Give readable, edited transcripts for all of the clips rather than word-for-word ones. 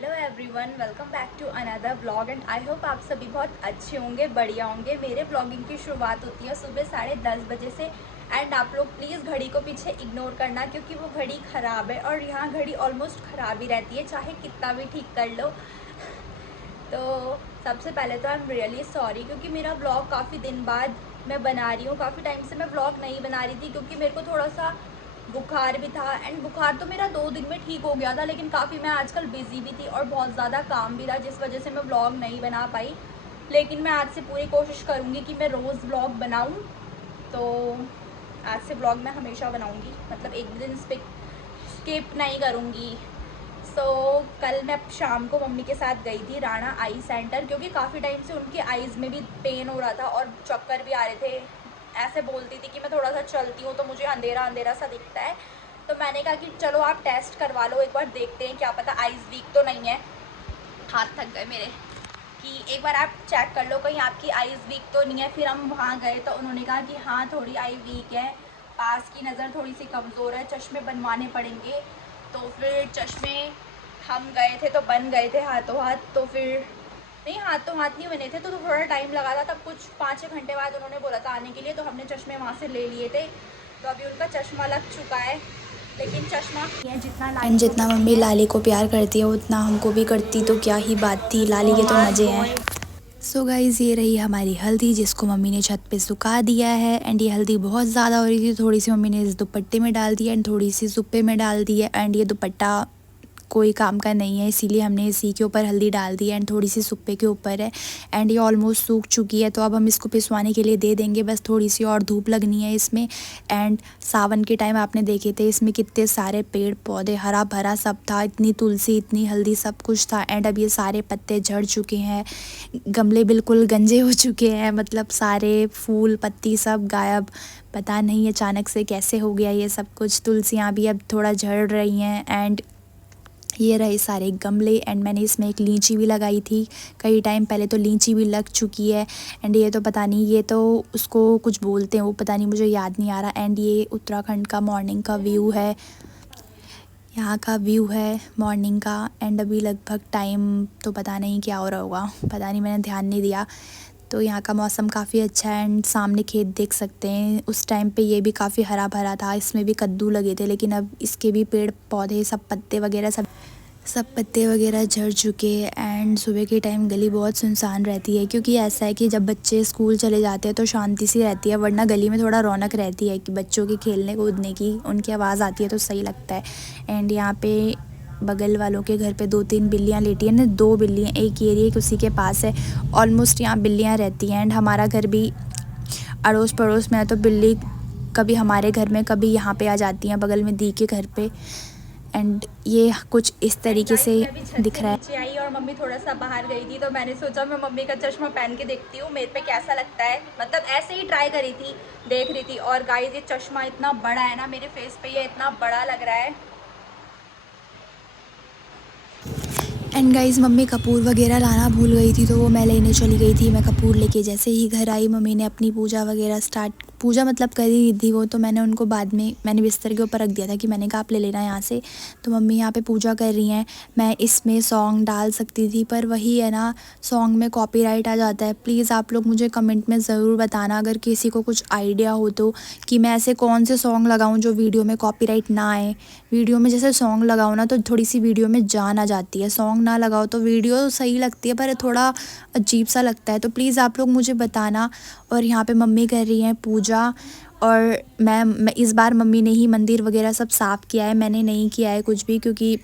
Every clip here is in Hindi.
Hello everyone, welcome back to another vlog and I hope आप सभी बहुत अच्छे होंगे, बढ़िया होंगे। मेरे व्लॉगिंग की शुरुआत होती है सुबह 10:30 बजे से। एंड आप लोग प्लीज़ घड़ी को पीछे इग्नोर करना, क्योंकि वो घड़ी ख़राब है और यहाँ घड़ी ऑलमोस्ट ख़राब ही रहती है, चाहे कितना भी ठीक कर लो। तो सबसे पहले तो आई एम रियली सॉरी, क्योंकि मेरा व्लॉग काफ़ी दिन बाद मैं बना रही हूँ। काफ़ी टाइम से मैं व्लॉग नहीं बना रही थी, क्योंकि मेरे को थोड़ा सा बुखार भी था। एंड बुखार तो मेरा 2 दिन में ठीक हो गया था, लेकिन काफ़ी मैं आजकल बिज़ी भी थी और बहुत ज़्यादा काम भी था, जिस वजह से मैं व्लॉग नहीं बना पाई। लेकिन मैं आज से पूरी कोशिश करूँगी कि मैं रोज़ व्लॉग बनाऊँ। तो आज से व्लॉग मैं हमेशा बनाऊँगी, मतलब एक दिन स्किप नहीं करूँगी। कल मैं शाम को मम्मी के साथ गई थी राणा आई सेंटर, क्योंकि काफ़ी टाइम से उनकी आइज़ में भी पेन हो रहा था और चक्कर भी आ रहे थे। ऐसे बोलती थी कि मैं थोड़ा सा चलती हूँ तो मुझे अंधेरा अंधेरा सा दिखता है। तो मैंने कहा कि चलो आप टेस्ट करवा लो, एक बार देखते हैं, क्या पता आइज़ वीक तो नहीं है। हाथ थक गए मेरे, कि एक बार आप चेक कर लो कहीं आपकी आइज़ वीक तो नहीं है। फिर हम वहाँ गए तो उन्होंने कहा कि हाँ थोड़ी आई वीक है, पास की नज़र थोड़ी सी कमज़ोर है, चश्मे बनवाने पड़ेंगे। तो फिर चश्मे हम गए थे तो बन गए थे हाथों हाथ। तो फिर नहीं, हाथों हाथ नहीं बने थे, तो थोड़ा टाइम लगा था। तब कुछ 5-6 घंटे बाद उन्होंने बोला था आने के लिए, तो हमने चश्मे वहाँ से ले लिए थे। तो अभी उनका चश्मा लग चुका है, लेकिन चश्मा ये जितना एंड लाली को जितना करती मम्मी है लाली को प्यार करती है उतना हमको भी करती, तो क्या ही बात थी, लाली के तो मज़े हैं। सो गाइज़, ये रही हमारी हल्दी जिसको मम्मी ने छत पे सुखा दिया है। एंड ये हल्दी बहुत ज़्यादा हो रही थी, थोड़ी सी मम्मी ने इस दुपट्टे में डाल दी है एंड थोड़ी सी सुप्पे में डाल दी है। एंड ये दुपट्टा कोई काम का नहीं है, इसीलिए हमने इसी के ऊपर हल्दी डाल दी है एंड थोड़ी सी सुप्पे के ऊपर है। एंड ये ऑलमोस्ट सूख चुकी है, तो अब हम इसको पिसवाने के लिए दे देंगे, बस थोड़ी सी और धूप लगनी है इसमें। एंड सावन के टाइम आपने देखे थे इसमें कितने सारे पेड़ पौधे, हरा भरा सब था, इतनी तुलसी इतनी हल्दी सब कुछ था। एंड अब ये सारे पत्ते झड़ चुके हैं, गमले बिल्कुल गंजे हो चुके हैं, मतलब सारे फूल पत्ती सब गायब। पता नहीं अचानक से कैसे हो गया ये सब कुछ। तुलसियाँ भी अब थोड़ा झड़ रही हैं। एंड ये रहे सारे गमले। एंड मैंने इसमें एक लीची भी लगाई थी कई टाइम पहले, तो लीची भी लग चुकी है। एंड ये तो पता नहीं, ये तो उसको कुछ बोलते हैं, वो पता नहीं, मुझे याद नहीं आ रहा। एंड ये उत्तराखंड का मॉर्निंग का व्यू है, यहाँ का व्यू है मॉर्निंग का। एंड अभी लगभग टाइम तो पता नहीं क्या हो रहा होगा, पता नहीं, मैंने ध्यान नहीं दिया। तो यहाँ का मौसम काफ़ी अच्छा है एंड सामने खेत देख सकते हैं। उस टाइम पे ये भी काफ़ी हरा भरा था, इसमें भी कद्दू लगे थे, लेकिन अब इसके भी पेड़ पौधे सब पत्ते वगैरह सब पत्ते वगैरह झड़ चुके हैं। एंड सुबह के टाइम गली बहुत सुनसान रहती है, क्योंकि ऐसा है कि जब बच्चे स्कूल चले जाते हैं तो शांति सी रहती है, वरना गली में थोड़ा रौनक रहती है कि बच्चों के खेलने कूदने की, उनकी आवाज़ आती है तो सही लगता है। एंड यहाँ पे बगल वालों के घर पे 2-3 बिल्लियाँ लेटी हैं ना, 2 बिल्लियाँ, एक ये रही एक उसी के पास है। ऑलमोस्ट यहाँ बिल्लियाँ रहती हैं। एंड हमारा घर भी अड़ोस पड़ोस में है, तो बिल्ली कभी हमारे घर में कभी यहाँ पे आ जाती हैं, बगल में दी के घर पे। एंड ये कुछ इस एंड तरीके गाइस, से मैं अभी छत दिख से रहा है। नीचे आई और मम्मी थोड़ा सा बाहर गई थी, तो मैंने सोचा मैं मम्मी का चश्मा पहन के देखती हूँ मेरे पे कैसा लगता है। मतलब ऐसे ही ट्राई करी थी, देख रही थी। और गाइस, ये चश्मा इतना बड़ा है ना, मेरे फेस पे ये इतना बड़ा लग रहा है। एंड गाइस, मम्मी कपूर वगैरह लाना भूल गई थी, तो वो मैं लेने चली गई थी। मैं कपूर लेके जैसे ही घर आई, मम्मी ने अपनी पूजा वगैरह स्टार्ट, पूजा मतलब कर ही थी वो, तो मैंने उनको बाद में मैंने बिस्तर के ऊपर रख दिया था कि मैंने कहा आप ले लेना यहाँ से। तो मम्मी यहाँ पे पूजा कर रही हैं। मैं इसमें सॉन्ग डाल सकती थी, पर वही है ना, सॉन्ग में कॉपीराइट आ जाता है। प्लीज़ आप लोग मुझे कमेंट में ज़रूर बताना अगर किसी को कुछ आइडिया हो तो, कि मैं ऐसे कौन से सॉन्ग लगाऊँ जो वीडियो में कॉपीराइट ना आए। वीडियो में जैसे सॉन्ग लगाओ ना, तो थोड़ी सी वीडियो में जान आ जाती है, सॉन्ग ना लगाओ तो वीडियो सही लगती है पर थोड़ा अजीब सा लगता है। तो प्लीज़ आप लोग मुझे बताना। और यहाँ पे मम्मी कर रही हैं पूजा, और मैं इस बार मम्मी ने ही मंदिर वगैरह सब साफ़ किया है, मैंने नहीं किया है कुछ भी, क्योंकि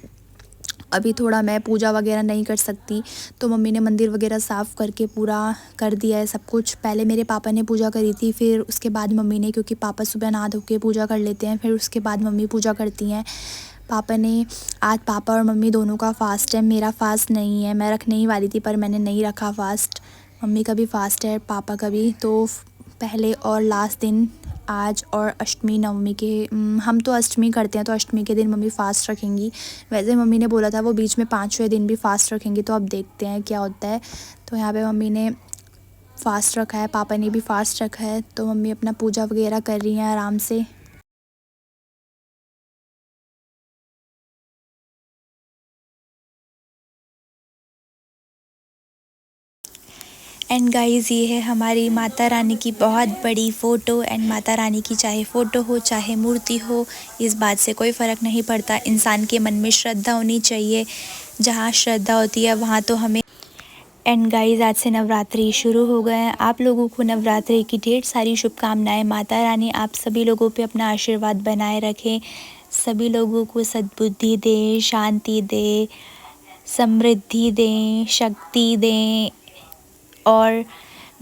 अभी थोड़ा मैं पूजा वगैरह नहीं कर सकती। तो मम्मी ने मंदिर वगैरह साफ़ करके पूरा कर दिया है सब कुछ। पहले मेरे पापा ने पूजा करी थी, फिर उसके बाद मम्मी ने, क्योंकि पापा सुबह नहा धो के पूजा कर लेते हैं, फिर उसके बाद मम्मी पूजा करती हैं। पापा ने, आज पापा और मम्मी दोनों का फ़ास्ट है, मेरा फ़ास्ट नहीं है। मैं रखने ही वाली थी पर मैंने नहीं रखा फ़ास्ट। मम्मी का भी फ़ास्ट है, पापा का भी। तो पहले और लास्ट दिन आज, और अष्टमी नवमी के हम तो अष्टमी करते हैं, तो अष्टमी के दिन मम्मी फ़ास्ट रखेंगी। वैसे मम्मी ने बोला था वो बीच में 5वें दिन भी फ़ास्ट रखेंगी, तो अब देखते हैं क्या होता है। तो यहाँ पे मम्मी ने फ़ास्ट रखा है, पापा ने भी फ़ास्ट रखा है, तो मम्मी अपना पूजा वगैरह कर रही हैं आराम से। एंड गाइस ये है हमारी माता रानी की बहुत बड़ी फ़ोटो। एंड माता रानी की चाहे फ़ोटो हो चाहे मूर्ति हो, इस बात से कोई फ़र्क नहीं पड़ता, इंसान के मन में श्रद्धा होनी चाहिए। जहाँ श्रद्धा होती है वहाँ तो हमें। एंड गाइस आज से नवरात्रि शुरू हो गए हैं। आप लोगों को नवरात्रि की ढेर सारी शुभकामनाएं। माता रानी आप सभी लोगों पे अपना आशीर्वाद बनाए रखें, सभी लोगों को सद्बुद्धि दें, शांति दें, समृद्धि दें, शक्ति दें। और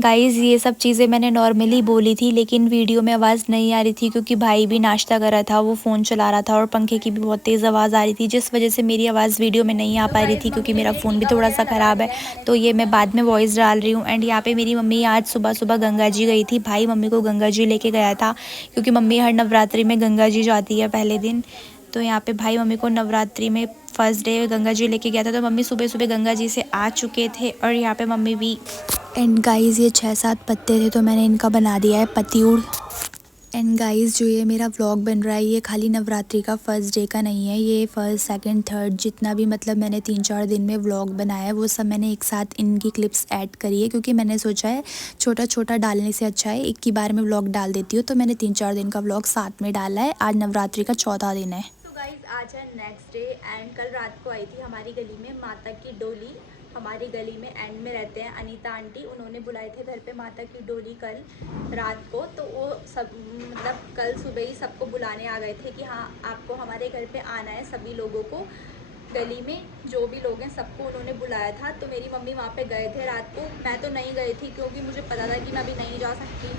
गाइज़ ये सब चीज़ें मैंने नॉर्मली बोली थी, लेकिन वीडियो में आवाज़ नहीं आ रही थी क्योंकि भाई भी नाश्ता कर रहा था, वो फ़ोन चला रहा था और पंखे की भी बहुत तेज़ आवाज़ आ रही थी, जिस वजह से मेरी आवाज़ वीडियो में नहीं आ पा रही थी क्योंकि मेरा फ़ोन भी थोड़ा सा ख़राब है। तो ये मैं बाद में वॉइस डाल रही हूँ। एंड यहाँ पे मेरी मम्मी आज सुबह सुबह गंगा जी गई थी, भाई मम्मी को गंगा जी लेके गया था क्योंकि मम्मी हर नवरात्रि में गंगा जी जाती है पहले दिन। तो यहाँ पे भाई मम्मी को नवरात्रि में फर्स्ट डे गंगा जी लेके गया था, तो मम्मी सुबह सुबह गंगा जी से आ चुके थे और यहाँ पे मम्मी भी। एंड गाइस ये 6-7 पत्ते थे तो मैंने इनका बना दिया है पतिउड़। एंड गाइस जो ये मेरा व्लॉग बन रहा है ये खाली नवरात्रि का फर्स्ट डे का नहीं है, ये फर्स्ट सेकंड थर्ड जितना भी मतलब मैंने 3-4 दिन में व्लॉग बनाया है वो सब मैंने एक साथ इनकी क्लिप्स ऐड करी है, क्योंकि मैंने सोचा है छोटा छोटा डालने से अच्छा है एक ही बार में व्लॉग डाल देती हूँ। तो मैंने 3-4 दिन का व्लॉग साथ में डाला है। आज नवरात्रि का 14 दिन है। गाइस आज है नेक्स्ट डे एंड कल रात को आई थी हमारी गली में माता की डोली। हमारी गली में एंड में रहते हैं अनीता आंटी, उन्होंने बुलाए थे घर पे माता की डोली कल रात को। तो वो सब मतलब कल सुबह ही सबको बुलाने आ गए थे कि हाँ आपको हमारे घर पे आना है, सभी लोगों को गली में जो भी लोग हैं सबको उन्होंने बुलाया था। तो मेरी मम्मी वहाँ पे गए थे रात को, मैं तो नहीं गई थी क्योंकि मुझे पता था कि मैं अभी नहीं जा सकती।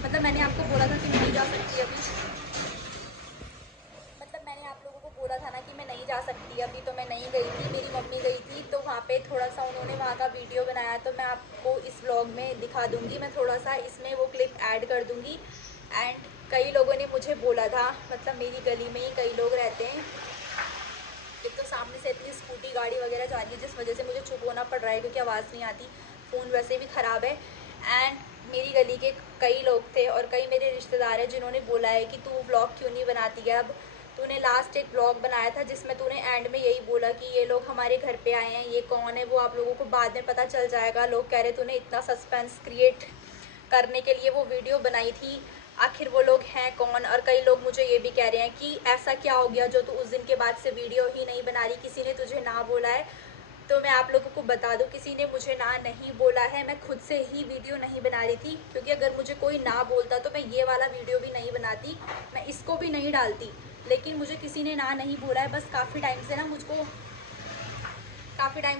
मतलब मैंने आपको बोला था कि मैं नहीं जा सकती अभी, बोला था ना कि मैं नहीं जा सकती अभी, तो मैं नहीं गई थी, मेरी मम्मी गई थी। तो वहाँ पे थोड़ा सा उन्होंने वहाँ का वीडियो बनाया, तो मैं आपको इस व्लॉग में दिखा दूँगी, मैं थोड़ा सा इसमें वो क्लिप ऐड कर दूँगी। एंड कई लोगों ने मुझे बोला था, मतलब मेरी गली में ही कई लोग रहते हैं, एक तो सामने से इतनी स्कूटी गाड़ी वगैरह जा रही है जिस वजह से मुझे चुप होना पड़ रहा है क्योंकि आवाज़ नहीं आती, फ़ोन वैसे भी ख़राब है। एंड मेरी गली के कई लोग थे और कई मेरे रिश्तेदार हैं जिन्होंने बोला है कि तू व्लॉग क्यों नहीं बनाती है, अब तूने लास्ट एक ब्लॉग बनाया था जिसमें तूने एंड में यही बोला कि ये लोग हमारे घर पे आए हैं, ये कौन है, वो आप लोगों को बाद में पता चल जाएगा। लोग कह रहे तूने इतना सस्पेंस क्रिएट करने के लिए वो वीडियो बनाई थी, आखिर वो लोग हैं कौन। और कई लोग मुझे ये भी कह रहे हैं कि ऐसा क्या हो गया जो तू उस दिन के बाद से वीडियो ही नहीं बना रही, किसी ने तुझे ना बोला है। तो मैं आप लोगों को बता दूं, किसी ने मुझे ना नहीं बोला है, मैं खुद से ही वीडियो नहीं बना रही थी, क्योंकि अगर मुझे कोई ना बोलता तो मैं ये वाला वीडियो भी नहीं बनाती, मैं इसको भी नहीं डालती। लेकिन मुझे किसी ने ना नहीं बोला है, बस काफ़ी टाइम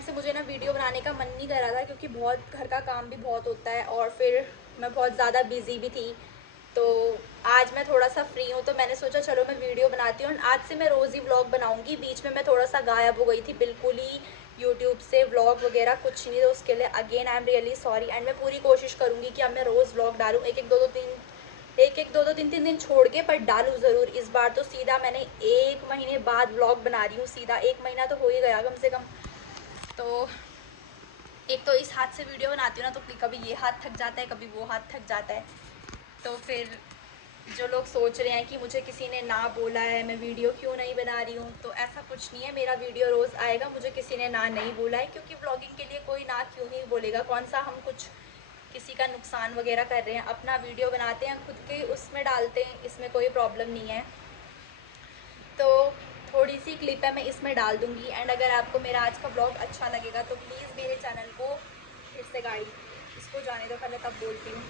से मुझे ना वीडियो बनाने का मन नहीं कर रहा था क्योंकि बहुत घर का काम भी बहुत होता है और फिर मैं बहुत ज़्यादा बिजी भी थी। तो आज मैं थोड़ा सा फ्री हूँ तो मैंने सोचा चलो मैं वीडियो बनाती हूँ। आज से मैं रोज़ ही व्लॉग बनाऊँगी। बीच में मैं थोड़ा सा गायब हो गई थी बिल्कुल ही, यूट्यूब से व्लॉग वगैरह कुछ नहीं, तो उसके लिए again I am really sorry. And मैं पूरी कोशिश करूँगी कि अब मैं रोज़ व्लॉग डालूँ, एक एक दो तीन दिन छोड़ के, पर डालूँ ज़रूर। इस बार तो सीधा मैंने 1 महीने बाद व्लॉग बना रही हूँ, सीधा 1 महीना तो हो ही गया कम से कम। तो एक तो इस हाथ से वीडियो बनाती हूँ ना, तो कभी ये हाथ थक जाता है, कभी वो हाथ थक जाता है। तो फिर जो लोग सोच रहे हैं कि मुझे किसी ने ना बोला है, मैं वीडियो क्यों नहीं बना रही हूँ, तो ऐसा कुछ नहीं है, मेरा वीडियो रोज़ आएगा। मुझे किसी ने ना नहीं बोला है क्योंकि व्लॉगिंग के लिए कोई ना क्यों ही बोलेगा, कौन सा हम कुछ किसी का नुकसान वगैरह कर रहे हैं। अपना वीडियो बनाते हैं, खुद के उसमें डालते हैं, इसमें कोई प्रॉब्लम नहीं है। तो थोड़ी सी क्लिप है, मैं इसमें डाल दूँगी। एंड अगर आपको मेरा आज का ब्लॉग अच्छा लगेगा तो प्लीज़ मेरे चैनल को, फिर से गाड़ी इसको जाने दो, पहले तब बोलती हूँ।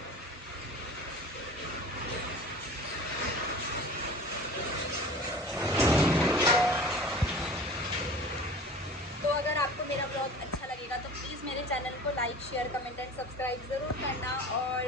तो अगर आपको मेरा ब्लॉग अच्छा लगेगा तो प्लीज़ मेरे चैनल को like, share, comment and subscribe ज़रूर करना। और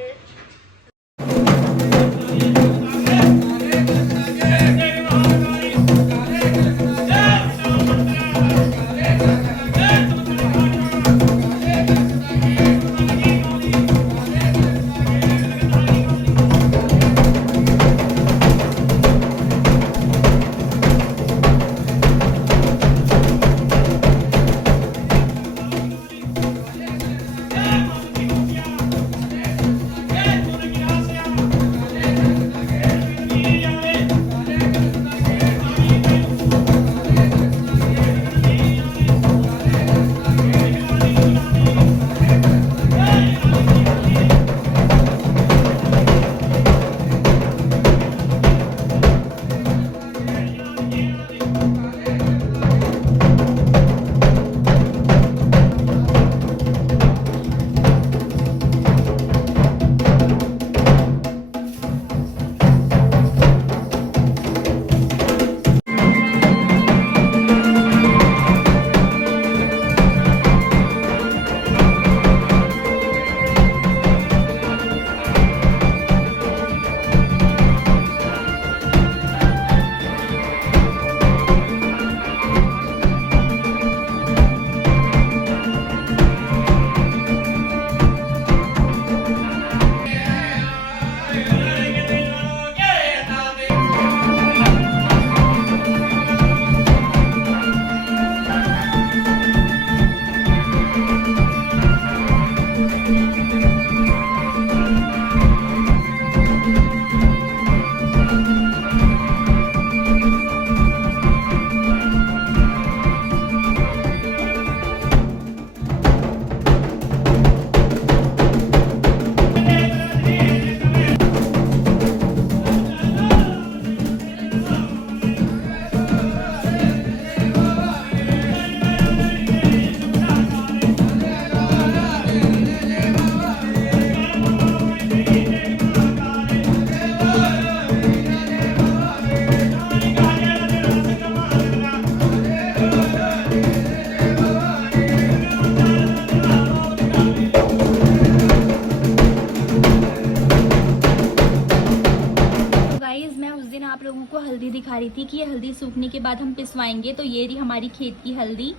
रही थी कि ये हल्दी सूखने के बाद हम पिसवाएंगे। तो ये रही हमारी खेत की हल्दी,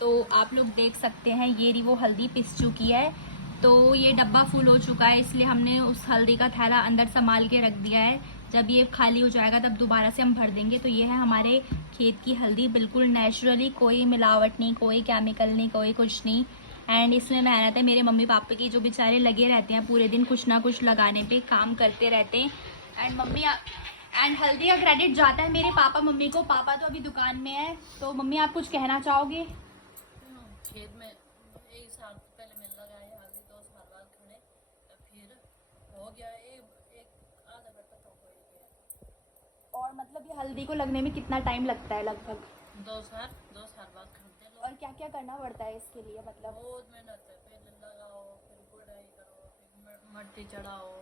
तो आप लोग देख सकते हैं ये रही वो हल्दी पिस चुकी है। तो ये डब्बा फुल हो चुका है, इसलिए हमने उस हल्दी का थैला अंदर संभाल के रख दिया है। जब ये खाली हो जाएगा तब दोबारा से हम भर देंगे। तो ये है हमारे खेत की हल्दी, बिल्कुल नेचुरली, कोई मिलावट नहीं, कोई केमिकल नहीं, कोई कुछ नहीं। एंड इसमें मेहनत है मेरे मम्मी पापा की, जो बेचारे लगे रहते हैं पूरे दिन कुछ ना कुछ लगाने पे, काम करते रहते हैं। एंड हल्दी का क्रेडिट जाता है मेरे पापा मम्मी को। पापा तो अभी दुकान में है। तो मम्मी आप कुछ कहना चाहोगे? खेत में एक साल पहले मैं लगाई हल्दी, 2 साल बाद खड़े फिर हो गया एक आधा घंटा तो हो ही गया। और मतलब ये हल्दी को लगने में कितना टाइम लगता है? लगभग 2 साल बाद खड़ते लोग। और क्या क्या करना पड़ता है इसके लिए? मतलब बहुत मेहनत है, पहले लगाओ, फिर गुड़ाई करो, फिर मट्टी चढ़ाओ,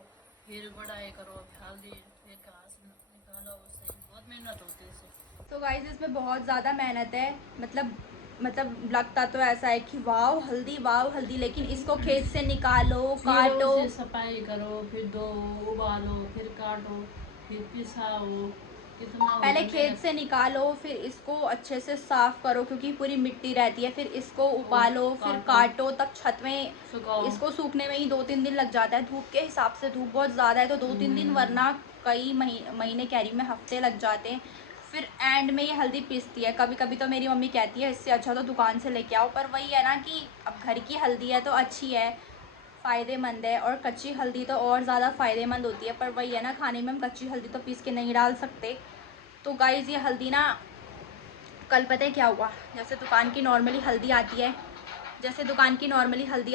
फिर गुड़ाई करो, हल्दी, फिर घास निकालो, उससे बहुत मेहनत होती है इससे। तो गाइस इसमें बहुत ज़्यादा मेहनत है। मतलब लगता तो ऐसा है कि वाव हल्दी, लेकिन इसको खेत से निकालो, काटो, फिर सफाई करो, फिर दो, उबालो, फिर काटो, फिर पिसाओ, कितना पहले होता है खेत से निकालो, फिर इसको अच्छे से साफ करो क्योंकि पूरी मिट्टी रहती है, फिर इसको उबालो, फिर काटो, तब छत में सुखाओ। इसको सूखने में ही 2-3 दिन लग जाता है। धूप के हिसाब से धूप बहुत ज़्यादा है तो 2-3 दिन, वरना कई महीने कह रही में हफ्ते लग जाते हैं। फिर एंड में ये हल्दी पीसती है। कभी कभी तो मेरी मम्मी कहती है इससे अच्छा तो दुकान से लेके आओ, पर वही है ना कि अब घर की हल्दी है तो अच्छी है, फ़ायदेमंद है। और कच्ची हल्दी तो और ज़्यादा फ़ायदेमंद होती है, पर वही है ना, खाने में हम कच्ची हल्दी तो पीस के नहीं डाल सकते। तो गाइज़ ये हल्दी ना, कल पता है क्या हुआ, जैसे दुकान की नॉर्मली हल्दी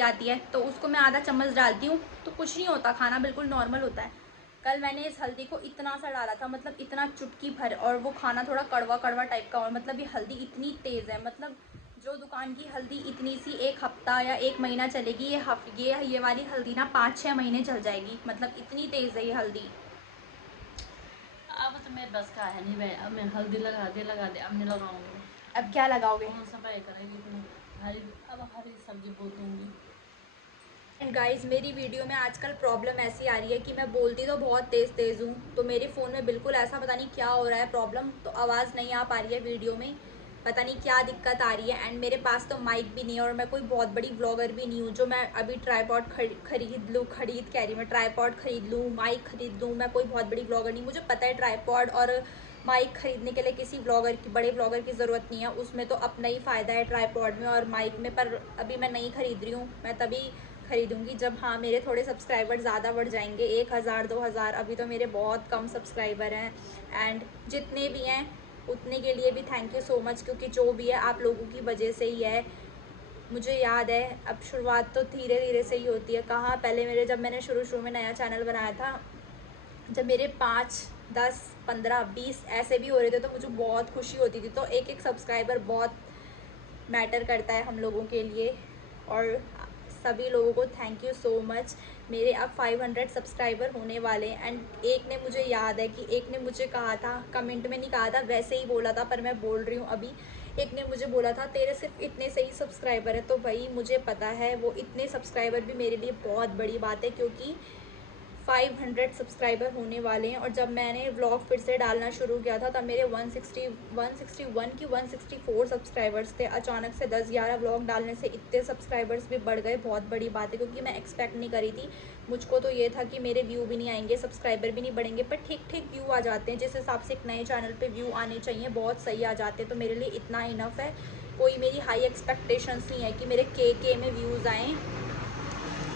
आती है तो उसको मैं आधा चम्मच डालती हूँ तो कुछ नहीं होता, खाना बिल्कुल नॉर्मल होता है। कल मैंने इस हल्दी को इतना सा डाला था, मतलब इतना चुटकी भर, और वो खाना थोड़ा कड़वा कड़वा टाइप का। और मतलब ये हल्दी इतनी तेज़ है, मतलब जो दुकान की हल्दी इतनी सी 1 हफ्ता या 1 महीना चलेगी, ये वाली हल्दी ना 5-6 महीने चल जाएगी, मतलब इतनी तेज़ है ये हल्दी। अब तो मेरे बस का है नहीं भाई, अब मैं हल्दी लगा दे अब नहीं लगाऊंगी। अब क्या लगाओगे? कौन सफाई करेगी इतनी अब हरी सब्जी बो दूंगी। एंड गाइज़ मेरी वीडियो में आजकल प्रॉब्लम ऐसी आ रही है कि मैं बोलती तो बहुत तेज़ हूँ, तो मेरे फ़ोन में बिल्कुल ऐसा पता नहीं क्या हो रहा है प्रॉब्लम, तो आवाज़ नहीं आ पा रही है वीडियो में, पता नहीं क्या दिक्कत आ रही है। एंड मेरे पास तो माइक भी नहीं है और मैं कोई बहुत बड़ी व्लॉगर भी नहीं हूँ जो मैं अभी ट्राईपॉड ट्राईपॉड खरीद लूँ, माइक खरीद लूँ। मैं कोई बहुत बड़ी व्लॉगर नहीं, मुझे पता है ट्राईपॉड और माइक खरीदने के लिए किसी बड़े व्लॉगर की ज़रूरत नहीं है, उसमें तो अपना ही फ़ायदा है ट्राईपॉड में और माइक में। पर अभी मैं नहीं खरीद रही हूँ, मैं तभी खरीदूंगी जब हाँ मेरे थोड़े सब्सक्राइबर ज़्यादा बढ़ जाएंगे, 1000-2000। अभी तो मेरे बहुत कम सब्सक्राइबर हैं। एंड जितने भी हैं उतने के लिए भी थैंक यू सो मच, क्योंकि जो भी है आप लोगों की वजह से ही है। मुझे याद है, अब शुरुआत तो धीरे धीरे से ही होती है। कहाँ पहले जब मैंने शुरू में नया चैनल बनाया था, जब मेरे 5, 10, 15, 20 ऐसे भी हो रहे थे तो मुझे बहुत खुशी होती थी। तो एक सब्सक्राइबर बहुत मैटर करता है हम लोगों के लिए। और सभी लोगों को थैंक यू सो मच। मेरे अब 500 सब्सक्राइबर होने वाले हैं। एंड एक ने मुझे याद है कि एक ने मुझे कहा था, कमेंट में नहीं कहा था, वैसे ही बोला था, पर मैं बोल रही हूँ अभी। एक ने मुझे बोला था तेरे सिर्फ इतने से ही सब्सक्राइबर है, तो भाई मुझे पता है वो इतने सब्सक्राइबर भी मेरे लिए बहुत बड़ी बात है, क्योंकि 500 सब्सक्राइबर होने वाले हैं। और जब मैंने व्लॉग फिर से डालना शुरू किया था तब मेरे 161 की 164 सब्सक्राइबर्स थे। अचानक से 10-11 व्लॉग डालने से इतने सब्सक्राइबर्स भी बढ़ गए, बहुत बड़ी बात है, क्योंकि मैं एक्सपेक्ट नहीं करी थी। मुझको तो ये था कि मेरे व्यू भी नहीं आएंगे, सब्सक्राइबर भी नहीं बढ़ेंगे, पर ठीक व्यू आ जाते हैं जिस हिसाब से एक नए चैनल पर व्यू आने चाहिए, बहुत सही आ जाते हैं। तो मेरे लिए इतना इनफ है, कोई मेरी हाई एक्सपेक्टेशंस नहीं है कि मेरे के में व्यूज़ आएँ,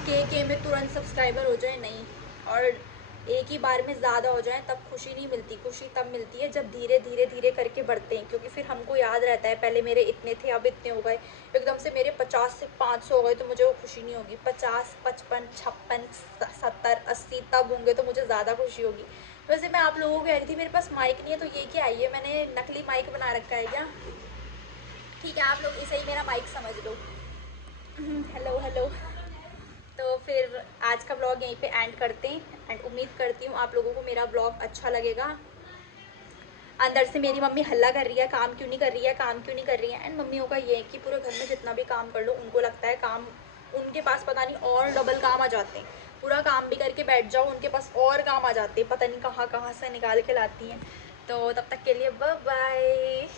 के में तुरंत सब्सक्राइबर हो जाए, नहीं। और एक ही बार में ज़्यादा हो जाए तब खुशी नहीं मिलती, खुशी तब मिलती है जब धीरे करके बढ़ते हैं, क्योंकि फिर हमको याद रहता है पहले मेरे इतने थे अब इतने हो गए। एकदम से मेरे 50 से 500 हो गए तो मुझे वो खुशी नहीं होगी। 50, 55, 56, 70, 80 तब होंगे तो मुझे ज़्यादा खुशी होगी। वैसे मैं आप लोगों को कह रही थी मेरे पास माइक नहीं है, तो ये क्या है, ये मैंने नकली माइक बना रखा है क्या? ठीक है, आप लोग इसे ही मेरा माइक समझ लो। हेलो। तो फिर आज का ब्लॉग यहीं पे एंड करते हैं। एंड उम्मीद करती हूँ आप लोगों को मेरा ब्लॉग अच्छा लगेगा। अंदर से मेरी मम्मी हल्ला कर रही है, काम क्यों नहीं कर रही है। एंड मम्मियों का ये है कि पूरे घर में जितना भी काम कर लो उनको लगता है काम, उनके पास पता नहीं और डबल काम आ जाते हैं। पूरा काम भी करके बैठ जाओ, उनके पास और काम आ जाते हैं, पता नहीं कहाँ से निकाल के लाती हैं। तो तब तक के लिए बाय बाय।